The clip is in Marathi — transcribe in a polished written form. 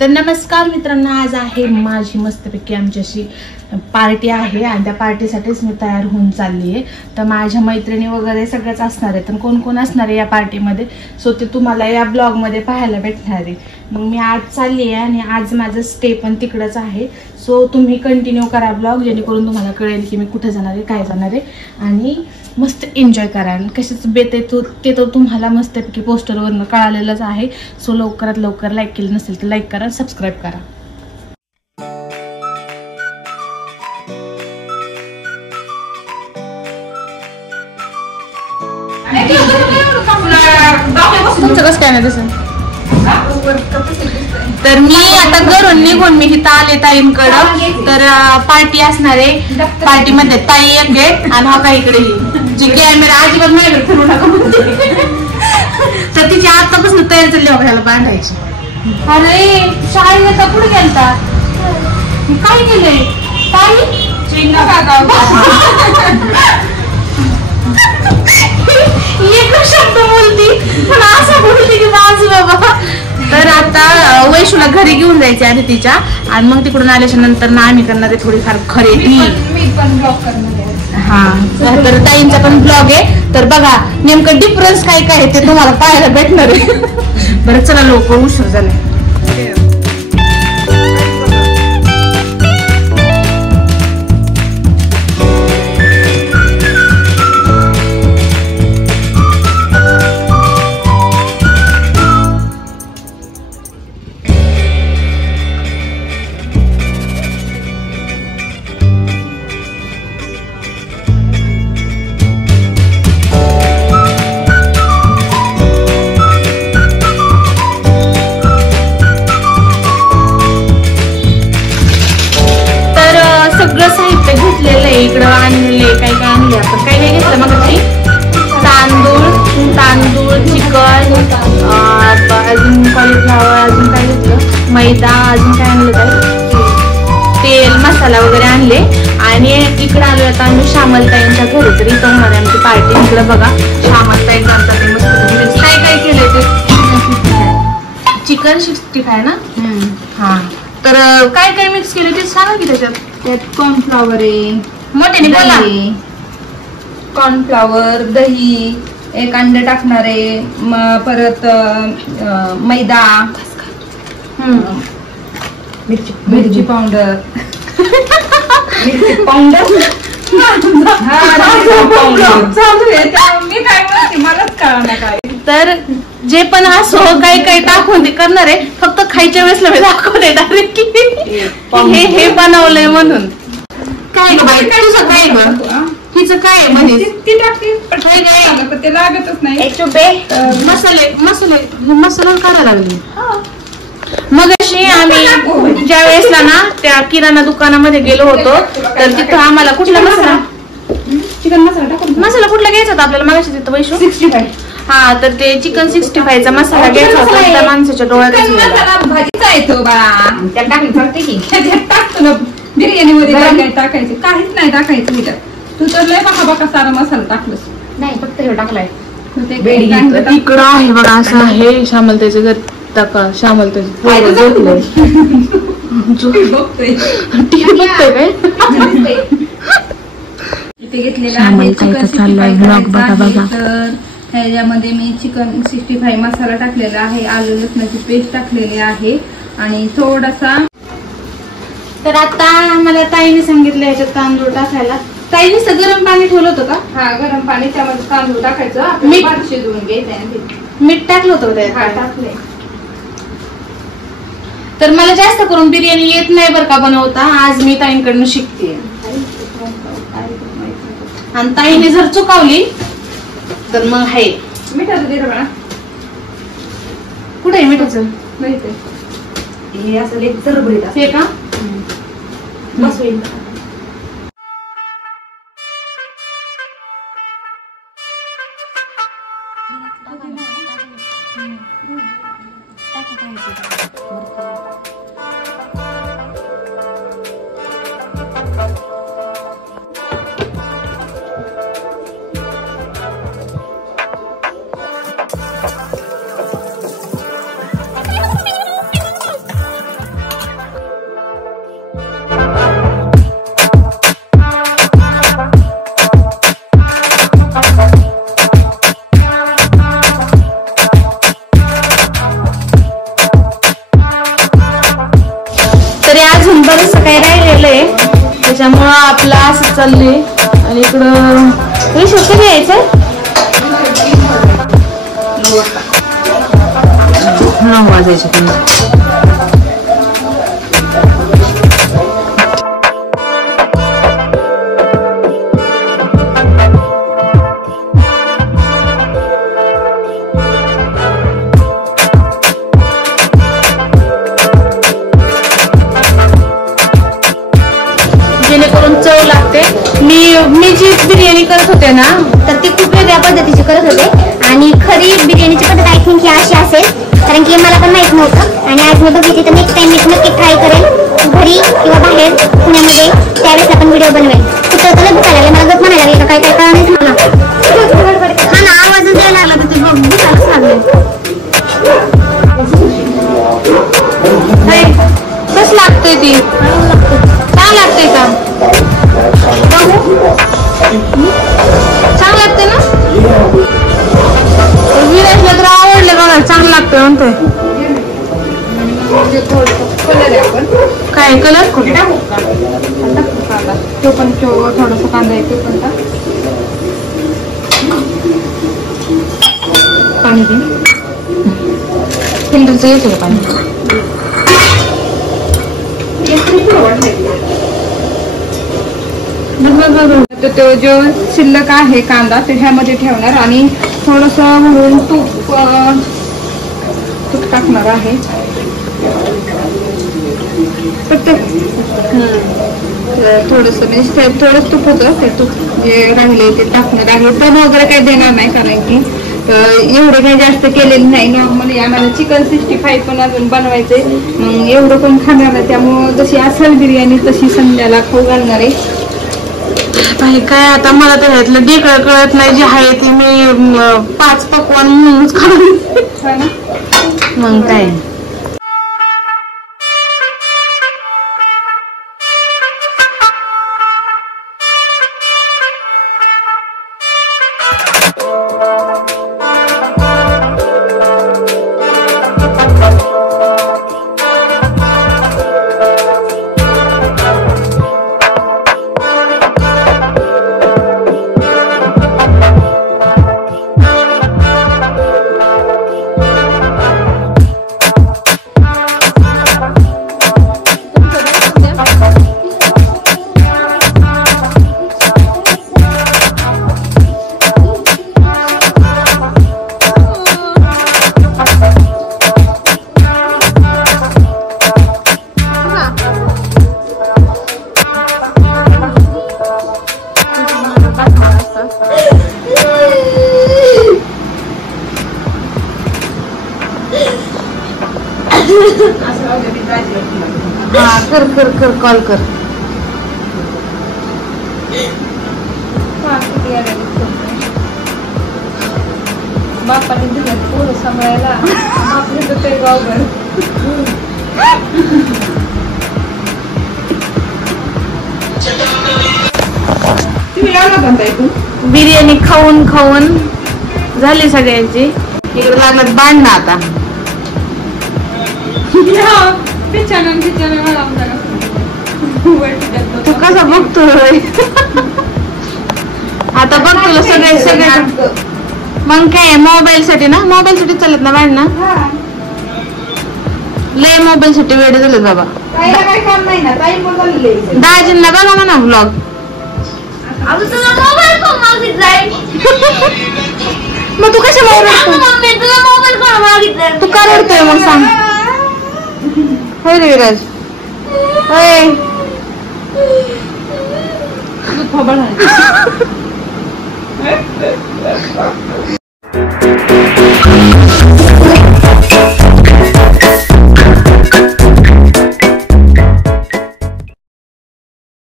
तर नमस्कार मित्रांनो, आज आहे माझी मस्तपैकी आमच्याशी पार्टी आहे आणि त्या पार्टीसाठीच मी तयार होऊन चालली आहे. तर माझ्या मैत्रिणी वगैरे सगळ्याच असणार आहे. तर कोण कोण असणार आहे या पार्टीमध्ये सो ते तुम्हाला या ब्लॉगमध्ये पाहायला भेटणार आहे. मग मी आज चालली आहे आणि आज माझं स्टे पण तिकडंच आहे. सो तुम्ही कंटिन्यू करा ब्लॉग, जेणेकरून तुम्हाला कळेल की मी कुठे जाणार आहे, काय जाणार आहे आणि मस्त एन्जॉय करा. आणि कशाच बेत आहे ते तर तुम्हाला मस्तपैकी पोस्टरवरनं कळालेलंच आहे. सो लवकरात लवकर लाईक केलं नसेल तर लाईक करा, सबस्क्राईब करा. तुमचं कसं काय नाही तसं. तर मी आता घरून निघून मी इथं आले ताईंकडं. तर पार्टी असणार आहे. पार्टीमध्ये ताई एक आहे आणि हा काही इकडे जी कॅमेरा अजिबात नाही फिरू नका म्हणते. तर तिची आतापासून तयारी चालली बघायला बांधायची. अरे शाळेला तर पुढे गेलता काय केलंय ताई. एकच शब्द बोलती पण असं बोलती की माझं बाबा. तर आता वैशूला घरी घेऊन जायचे आधी तिच्या, आणि मग तिकडून आल्याच्या नंतर ना आम्ही करणार आहे थोडीफार खरेदी. मी पण ब्लॉग करणार. हा, तर ताईंचा पण ब्लॉग आहे. तर बघा नेमकं डिफरन्स काय काय आहे ते तुम्हाला पाहायला भेटणार आहे. बरं चला, लोक उशीर झाले. इकडं आणले काय काय आणले आपण, काय काय घेतलं मग तांदूळ चिकन, अजून कॉलीफ्लावर, अजून काय घेतलं मैदा, अजून काय आणलं काय तेल मसाला वगैरे आणले. आणि इकडे आलो आता आम्ही श्यामलताईंच्या घरी. तर इथं होणार आहे आमची पार्टी. इकडे बघा श्यामलताईंचं आमचं ते मस्त काय काय केलंय ते चिकन 65 ना. हा, तर काय काय मिक्स केलं ते सांगा की. त्यात कॉर्नफ्लॉवर आहे, मोठे बोला. कॉर्नफ्लॉवर, दही, एक अंडे टाकणारे, परत मैदा, मिरची पावडर, मी काय म्हणते मलाच कळणार काय. तर जे पण असो काय काय टाकून ते करणार आहे. फक्त खायच्या वेळेसला मी दाखवते डायरेक्ट की हे बनवलंय म्हणून. काय तुझं काय हिचं काय आहे म्हणजे ती टाकते पण ते लागतच नाही. मसाला करायला लागली. मग अशी आम्ही ज्या वेळेसला ना त्या किराणा दुकानामध्ये गेलो होतो तर तिथं आम्हाला कुठला मसाला चिकन मसाला कुठला घ्यायचा होता आपल्याला मागाशी तिथं वैशू 65. हा, तर ते चिकन 65 चा मसाला घ्यायचा होता. त्या माणसाच्या डोळ्यात भाजीचा येतो बाळा, त्यात टाकली चालते की. त्यात टाकतो ना बिर्याणी मध्ये काय टाकायचं, काहीच नाही टाकायचं तिथं. तू तर लय बका सारा मसाला टाकलंस. नाही, फक्त हे टाकलाय. इकडं आहे बघा, असं आहे श्यामलताईचं घर. श्यामलताईचं बघतोय काय इथे घेतलेलं आहे चिकन 65. तर ह्याच्यामध्ये मी चिकन 65 मसाला टाकलेला आहे, आलू लसणाची पेस्ट टाकलेली आहे आणि थोडासा. तर आता मला ताईने सांगितलं ह्याच्यात तांदूळ टाकायला. ताईने गरम पाणी ठेवलं होतं का? हा, गरम पाणी, त्यामध्ये तांदूळ टाकायचं, मीठ शिजवून घ्यायचं. मीठ टाकलं होतं हा, टाकलंय. तर मला जास्त करून बिर्याणी येत नाही बरं का बनवता. आज मी ताईंकडनं शिकते. आणि ताईने जर चुकावली तर मग आहे. मिठाचं दिलं मला. कुठे आहे मिठाचं? हे असं एक चरबरीत हे का बस होईल. तरी अजून बरंच काही राहिलेलं आहे, त्याच्यामुळं आपलं असं चाललंय. आणि इकडं विषय कधी यायचं 9 वाजायचे. जेणेकरून चव लागते. मी जी बिर्याणी करत होते ना, तर ती खूप वेगळ्या पद्धतीची करत होते आणि खरी बिर्याणीची पद्धत आय थिंक ही अशी असेल, कारण की मला पण माहित नव्हतं. आणि आज मी बघितली तर नेक्स्ट टाइम मी नक्की ट्राय करेल, घरी किंवा बाहेर पुण्यामध्ये, त्यावेळेस आपण व्हिडिओ बनवेल. कुठं तुला भुकायला लागले, मला गप म्हणायला लागले का काय काय कळायच मला. हा ना, आवाजच द्यायला लागला तर ते भुकायलाच लागले. कस लागते ती, छान लागते का, छान लागते ना. विराजला तर आवडले बघा, चांगलं लागतं म्हणतोय. काय कलर तो पण थोडासा कांदा येतो पण पाणी दे, फिल्टरचं येतं का पाणी. तो जो शिल्लक आहे कांदा ते ह्यामध्ये ठेवणार आणि थोडस म्हणून तूप टाकणार आहे. थोडस म्हणजे थोडंच तूप होतं, ते तूप जे राहिले ते टाकणार आहे. पण वगैरे काही देणार नाही, कारण की एवढं काही जास्त केलेलं नाही. नॉर्मली आम्हाला चिकन 65 पण अजून बनवायचंय, मग एवढं पण खाणार नाही. त्यामुळं जशी असेल बिर्याणी तशी संध्याला खाऊ घालणार आहे. काय आता मला तर ह्यातलं ढेकळं कळत नाही, जे आहे ती मी 5 पकवान म्हणूनच खाऊन. मग काय कर कॉल कर. बापाने दिलं पोरं सांभाळायला, आपलं ते गावभर. बिर्याणी खाऊन खाऊन झाली सगळ्यांची. इकडे लागणार बांधणं आता. तू कसा बघतोय आता, बघ तुला सगळे मग काय मोबाईल साठी ना, मोबाईल साठी चालत ना बांधणं. लय मोबाईल साठी वेळ झाले बाबा. दाजींना बघा म्हणा व्लॉग. मग तू कशा मोबाईल तू का रडतोय मग सांग. होय रे विराज, होय. खबर